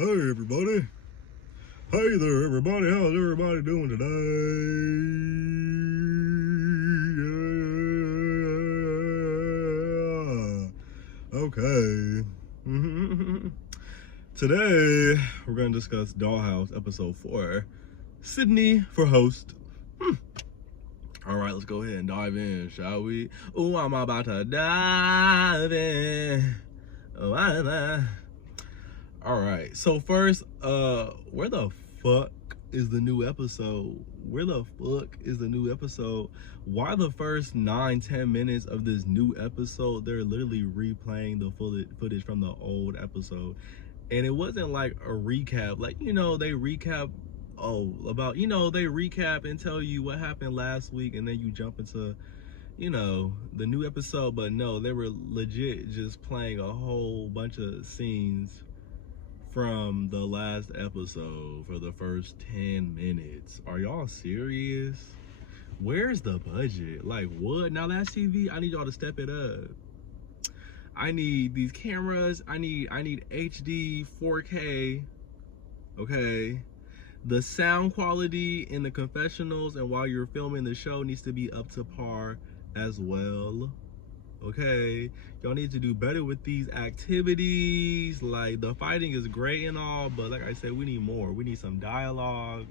Hey everybody. Hey there everybody. How's everybody doing today? Yeah. Okay. Today we're going to discuss Dollhouse episode 4. Sidney for host. All right, let's go ahead and dive in, shall we? Ooh, I'm about to dive in. Oh, all right, so first, where the fuck is the new episode? Where the fuck is the new episode? Why the first 9-10 minutes of this new episode, they're literally replaying the footage from the old episode? And it wasn't like a recap. Like, they recap, they recap and tell you what happened last week, and then you jump into, the new episode. But no, they were legit just playing a whole bunch of scenes from the last episode for the first 10 minutes. Are y'all serious? Where's the budget? Like, what? Now that's TV. I need y'all to step it up. I need these cameras. I need HD 4K. Okay. The sound quality in the confessionals and while you're filming the show needs to be up to par as well. Okay, y'all need to do better with these activities. Like, the fighting is great and all, but like I said, we need more. We need some dialogue.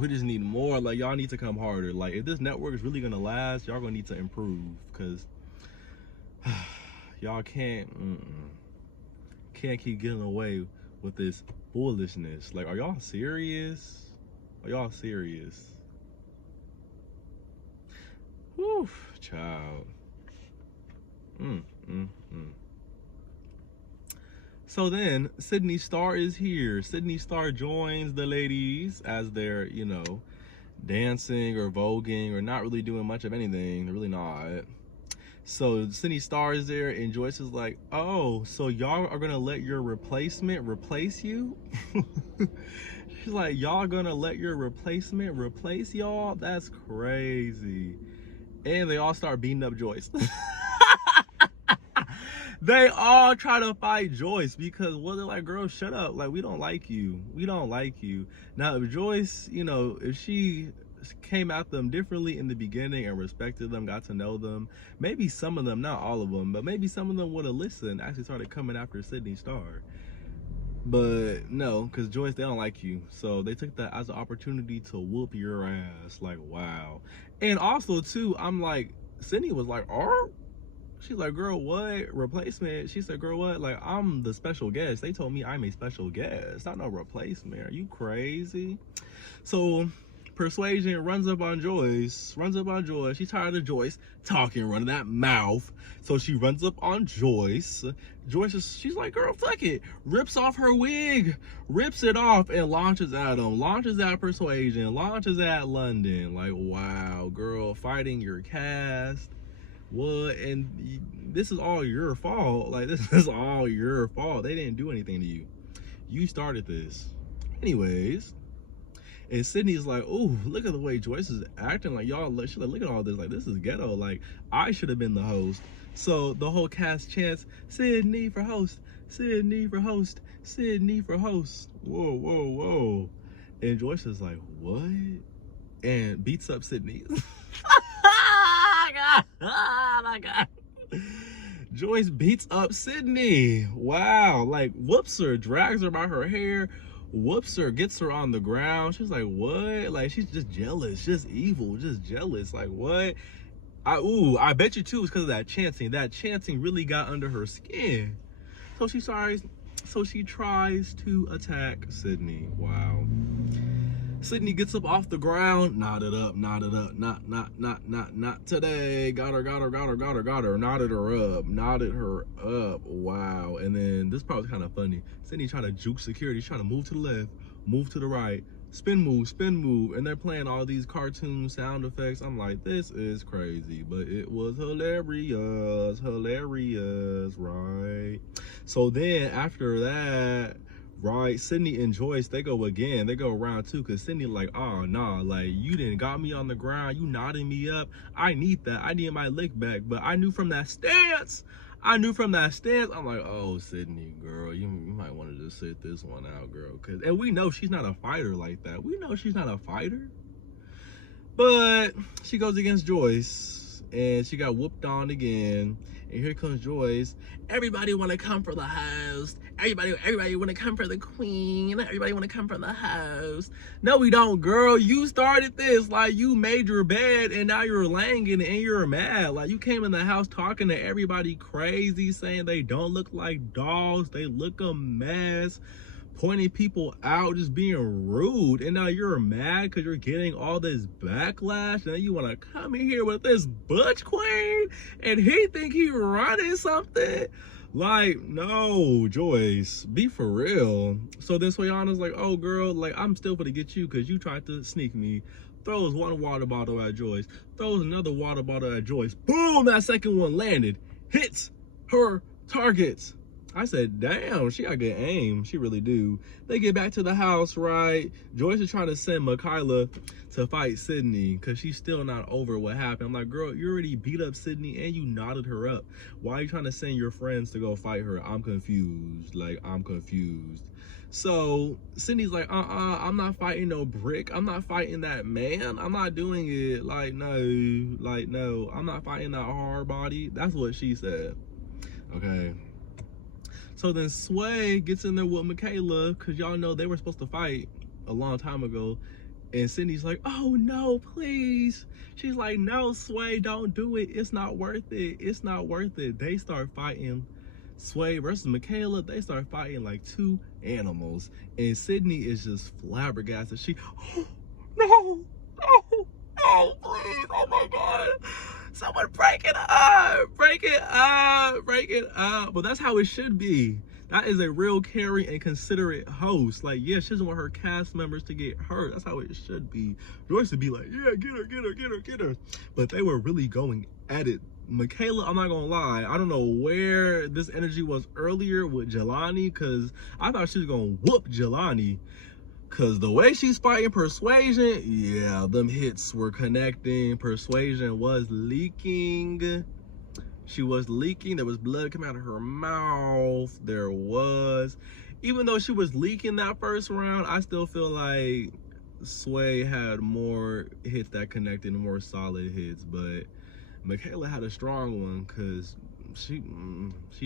We just need more. Like, y'all need to come harder. Like, if this network is really gonna last, y'all gonna need to improve, because y'all can't keep getting away with this foolishness. Like, are y'all serious? Are y'all serious? Whew, child. So then, Sidney Starr is here. Sidney Starr joins the ladies as they're, dancing or voguing or not really doing much of anything. They're really not. So Sidney Starr is there, and Joyce is like, oh, so y'all are gonna let your replacement replace you? She's like, y'all gonna let your replacement replace y'all? That's crazy. And they all start beating up Joyce. They all try to fight Joyce because, well, they're like, girl, shut up. Like, we don't like you. We don't like you. Now, if Joyce, if she came at them differently in the beginning and respected them, got to know them, maybe some of them, not all of them, but maybe some of them would have listened, actually started coming after Sidney Starr. But no, because Joyce, they don't like you. So they took that as an opportunity to whoop your ass. Like, wow. And also, too, I'm like, Sidney was like, oh? She's like, girl, what? Replacement? She said, girl, what? Like, I'm the special guest. They told me I'm a special guest, not no replacement. Are you crazy? So Persuasion runs up on Joyce. She's tired of Joyce talking, running that mouth. So she runs up on Joyce. She's like, girl, fuck it. Rips off her wig, rips it off, and launches at him. Launches at Persuasion, launches at London. Like, wow, girl, fighting your cast. What? And this is all your fault. Like, this is all your fault. They didn't do anything to you. You started this. Anyways. And Sidney's like, oh, look at the way Joyce is acting. Like, y'all, look at all this. Like, this is ghetto. Like, I should have been the host. So the whole cast chants, Sidney for host, Sidney for host, Sidney for host. Whoa, whoa, whoa. And Joyce is like, what? And beats up Sidney. Oh my God. Joyce beats up Sidney. Wow. Like, whoops her, drags her by her hair, whoops her, gets her on the ground. She's like, what? Like, she's just jealous, just evil, just jealous. Like, what? I bet you too it's because of that chanting. That chanting really got under her skin. So she tries to attack Sidney. Wow. Sidney gets up off the ground, knotted up, not today. Got her, knotted her up, wow. And then this part was kind of funny. Sidney trying to juke security, trying to move to the left, move to the right, spin move, and they're playing all these cartoon sound effects. I'm like, this is crazy, but it was hilarious, right? So then after that, right, Sidney and Joyce, they go again. They go around too, because Sidney like, oh, nah, like, you didn't got me on the ground. You knotted me up. I need that. I need my lick back. But I knew from that stance, I knew from that stance, I'm like, oh, Sidney, girl, you might want to just sit this one out, girl. And we know she's not a fighter like that. We know she's not a fighter. But she goes against Joyce, and she got whooped on again. And here comes Joyce. Everybody want to come for the house. Everybody want to come for the queen. Everybody want to come for the house. No, we don't, girl. You started this. Like, you made your bed, and now you're laying in it, and you're mad. Like, you came in the house talking to everybody crazy, saying they don't look like dolls. They look a mess. Pointing people out, just being rude, and now you're mad because you're getting all this backlash, and then you want to come in here with this butch queen, and he think he running something. Like, no, Joyce, be for real. So then Swayana's like, oh girl, like, I'm still gonna get you because you tried to sneak me. Throws one water bottle at Joyce, throws another water bottle at Joyce. Boom, that second one landed, hits her targets. I said, damn, she got good aim. She really do. They get back to the house, right? Joyce is trying to send Michaela to fight Sidney because she's still not over what happened. I'm like, girl, you already beat up Sidney and you knotted her up. Why are you trying to send your friends to go fight her? I'm confused. Like, I'm confused. So Sidney's like, I'm not fighting no brick. I'm not fighting that man. I'm not doing it. Like, no, I'm not fighting that hard body. That's what she said. Okay. So then Sway gets in there with Michaela because y'all know they were supposed to fight a long time ago. And Sidney's like, oh no, please. She's like, no, Sway, don't do it. It's not worth it. It's not worth it. They start fighting. Sway versus Michaela, they start fighting like two animals. And Sidney is just flabbergasted. She, oh, no, please, oh my God. Someone break it up, break it up. But that's how it should be. That is a real caring and considerate host. Like, yeah, she doesn't want her cast members to get hurt. That's how it should be. Joyce would be like, yeah, get her. But they were really going at it. Michaela, I'm not gonna lie, I don't know where this energy was earlier with Jelani, because I thought she was gonna whoop Jelani. Because the way she's fighting Persuasion, yeah, them hits were connecting. Persuasion was leaking. She was leaking. There was blood coming out of her mouth. There was. Even though she was leaking that first round, I still feel like Sway had more hits that connected and more solid hits. But Michaela had a strong one because she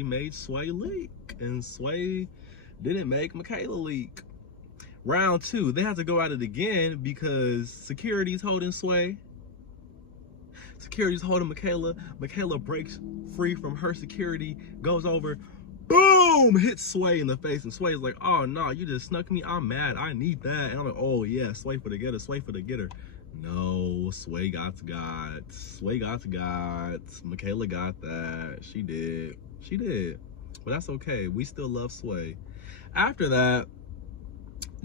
made Sway leak. And Sway didn't make Michaela leak. Round two, they have to go at it again because security's holding Sway. Security's holding Michaela. Michaela breaks free from her security, goes over, boom, hits Sway in the face. And Sway's like, oh no, you just snuck me. I'm mad. I need that. And I'm like, oh yeah, Sway for the getter, Sway for the getter. No, Sway got. Sway got. Michaela got that. She did. But that's okay. We still love Sway. After that,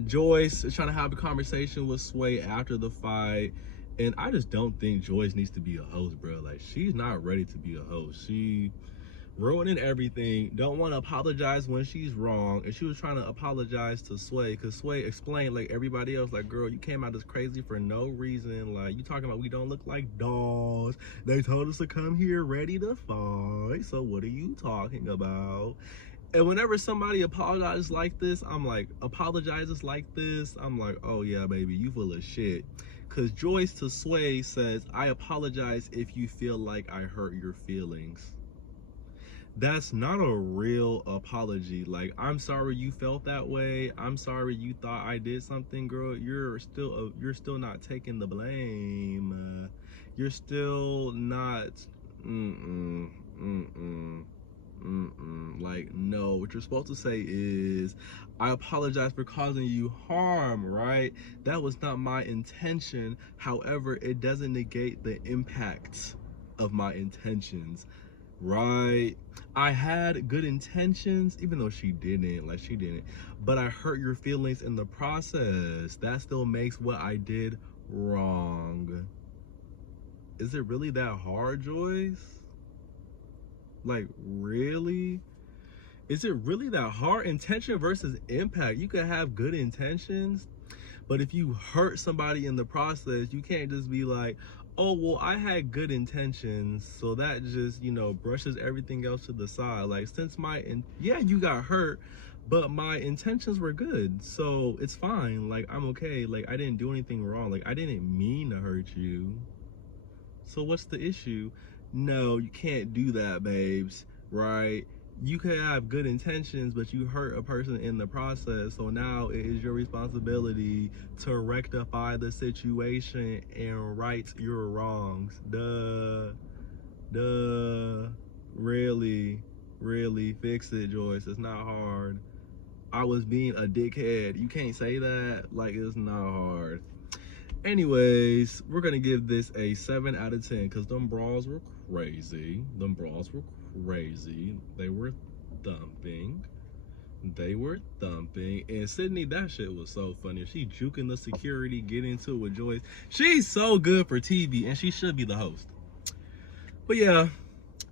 Joyce is trying to have a conversation with Sway after the fight, and I just don't think Joyce needs to be a host, bro. Like, she's not ready to be a host. She ruining everything, don't want to apologize when she's wrong, and she was trying to apologize to Sway because Sway explained like everybody else, like, girl, you came out as crazy for no reason. Like, you talking about we don't look like dolls. They told us to come here ready to fight, so what are you talking about? And whenever somebody apologizes like this, I'm like, oh yeah, baby, you full of shit. Because Joyce to Sway says, I apologize if you feel like I hurt your feelings. That's not a real apology. Like, I'm sorry you felt that way. I'm sorry you thought I did something, girl. You're still not taking the blame. You're still not, like, no, what you're supposed to say is, I apologize for causing you harm, right? That was not my intention. However, it doesn't negate the impact of my intentions, right? I had good intentions, even though she didn't, but I hurt your feelings in the process. That still makes what I did wrong. Is it really that hard, Joyce? Like, really? Is it really that hard? Intention versus impact. You could have good intentions, but if you hurt somebody in the process, you can't just be like, oh, well, I had good intentions, so that just, you know, brushes everything else to the side. Like, since yeah, you got hurt, but my intentions were good, so it's fine. Like, I'm okay. Like, I didn't do anything wrong. Like, I didn't mean to hurt you. So what's the issue? No, you can't do that, babes, right? You can have good intentions, but you hurt a person in the process. So now it is your responsibility to rectify the situation and right your wrongs. Duh. Really, really fix it, Joyce. It's not hard. I was being a dickhead. You can't say that. Like, it's not hard. Anyways, we're gonna give this a 7 out of 10 because them brawls were crazy. They were thumping. And Sidney, that shit was so funny. She juking the security, getting into it with Joyce. She's so good for TV, and she should be the host. But yeah,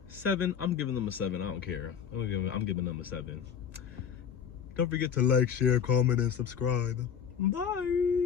7. I'm giving them a 7. I don't care. I'm giving them a 7. Don't forget to like, share, comment, and subscribe. Bye.